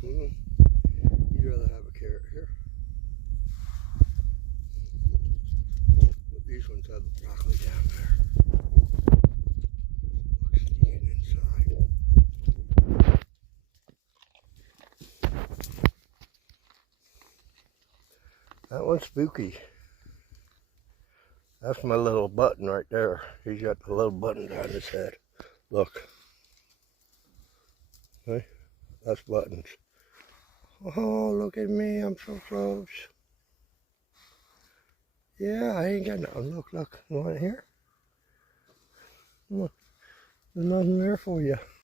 You'd rather have a carrot here. But these ones have the broccoli down there. Looks sneaking inside. That one's spooky. That's my little button right there. He's got the little button on his head. Look. Okay, that's buttons. Oh, look at me, I'm so close. Yeah, I ain't got nothing. Look, look. You want it here? Look, there's nothing there for you.